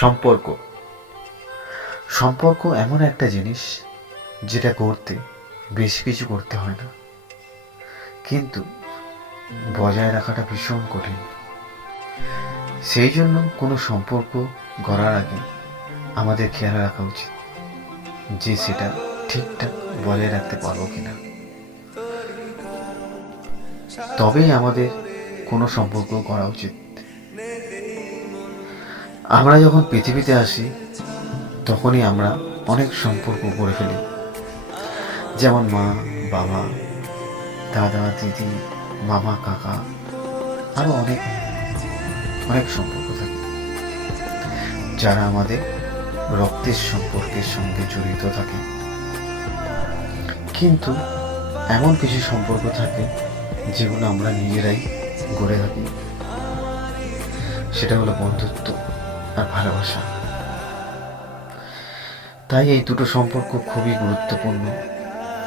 সম্পর্ক সম্পর্ক এমন একটা জিনিস যেটা করতে বেশি কিছু করতে হয় না, কিন্তু বজায় রাখাটা ভীষণ কঠিন। সেই জন্য কোনো সম্পর্ক গড়ার আগে আমাদের খেয়াল রাখা উচিত যে সেটা ঠিকঠাক বজায় রাখতে পারবো কিনা। তবেই আমাদের কোনো সম্পর্ক করা উচিত। আমরা যখন পৃথিবীতে আসি তখনই আমরা অনেক সম্পর্ক গড়ে ফেলি, যেমন মা, বাবা, দাদা, দিদি, মামা, কাকা, আরও অনেক অনেক সম্পর্ক থাকে যারা আমাদের রক্তের সম্পর্কের সঙ্গে জড়িত থাকে। কিন্তু এমন কিছু সম্পর্ক থাকে যেগুলো আমরা নিজেরাই গড়ে থাকি, সেটা হলো বন্ধুত্ব আর ভালোবাসা। তাই এই দুটো সম্পর্ক খুবই গুরুত্বপূর্ণ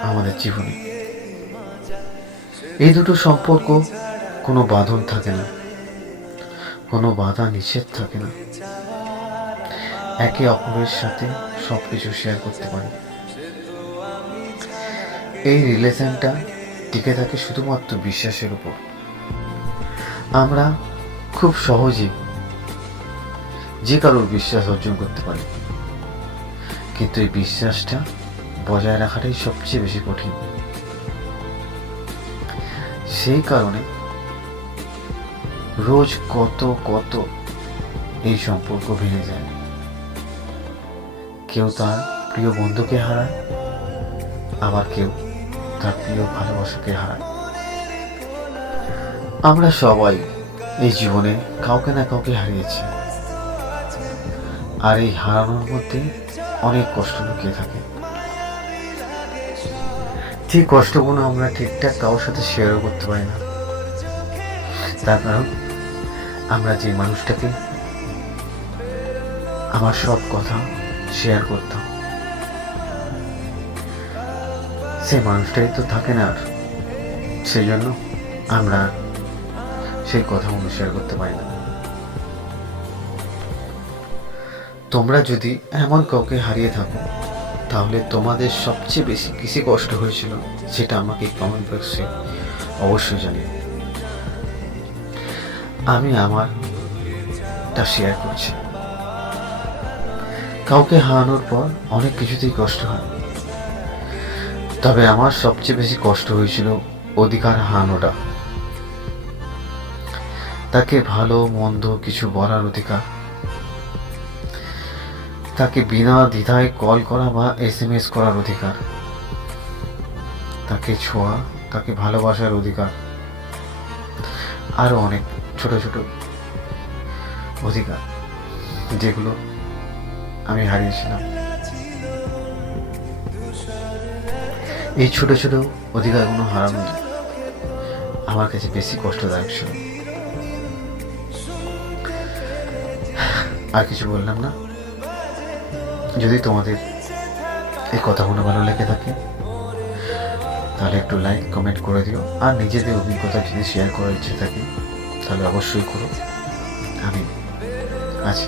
আমাদের জীবনে। এই দুটো সম্পর্ক কোনো বাঁধন থাকে না, কোনো বাধা নিষেধ থাকে না, একে অপরের সাথে সব কিছু শেয়ার করতে পারি। এই রিলেশনটা টিকে থাকে শুধুমাত্র বিশ্বাসের উপর। আমরা খুব সহজেই যে কারোর বিশ্বাস অর্জন করতে পারি, কিন্তু এই বিশ্বাসটা বজায় রাখাটাই সবচেয়ে বেশি কঠিন। সেই কারণে রোজ কত কত এই সম্পর্ক ভেঙে যায়। কেউ তার প্রিয় বন্ধুকে হারায়, আবার কেউ তার প্রিয় ভালোবাসাকে হারায়। আমরা সবাই এই জীবনে কাউকে না কাউকে হারিয়েছি, আর এই হারানোর মধ্যে অনেক কষ্ট লুকিয়ে থাকে। যে কষ্টগুলো আমরা ঠিকঠাক কারোর সাথে শেয়ারও করতে পারি না, তার কারণ আমরা যে মানুষটাকে আমার সব কথা শেয়ার করতাম, সেই মানুষটাই তো থাকে না আর। সেই জন্য আমরা সেই কথাগুলো শেয়ার করতে পারি না। তোমরা যদি এমন কাউকে হারিয়ে থাকো, তাহলে তোমাদের সবচেয়ে বেশি কিসে কষ্ট হয়েছিল সেটা আমাকে কমেন্ট বক্সে অবশ্যই জানিও। আমি আমারটা শেয়ার করছি। কাউকে হারানোর পর অনেক কিছুতেই কষ্ট হয়, তবে আমার সবচেয়ে বেশি কষ্ট হয়েছিল অধিকার হারানোটা। তাকে ভালো মন্দ কিছু বলার অধিকার, তাকে বিনা দ্বিধায় কল করা বা SMS করার অধিকার, তাকে ছোঁয়া, তাকে ভালোবাসার অধিকার, আরো অনেক ছোট ছোট অধিকার যেগুলো আমি হারিয়েছিলাম। এই ছোট ছোট অধিকারগুলো হারানো আমার কাছে বেশি কষ্টদায়ক ছিল। আর কিছু বললাম না। যদি তোমাদের এই কথাগুলো ভালো লেগে থাকে তাহলে একটু লাইক কমেন্ট করে দিও, আর নিজেদের অভিজ্ঞতা যদি শেয়ার করার ইচ্ছে থাকে তাহলে অবশ্যই করো। আমি আছি।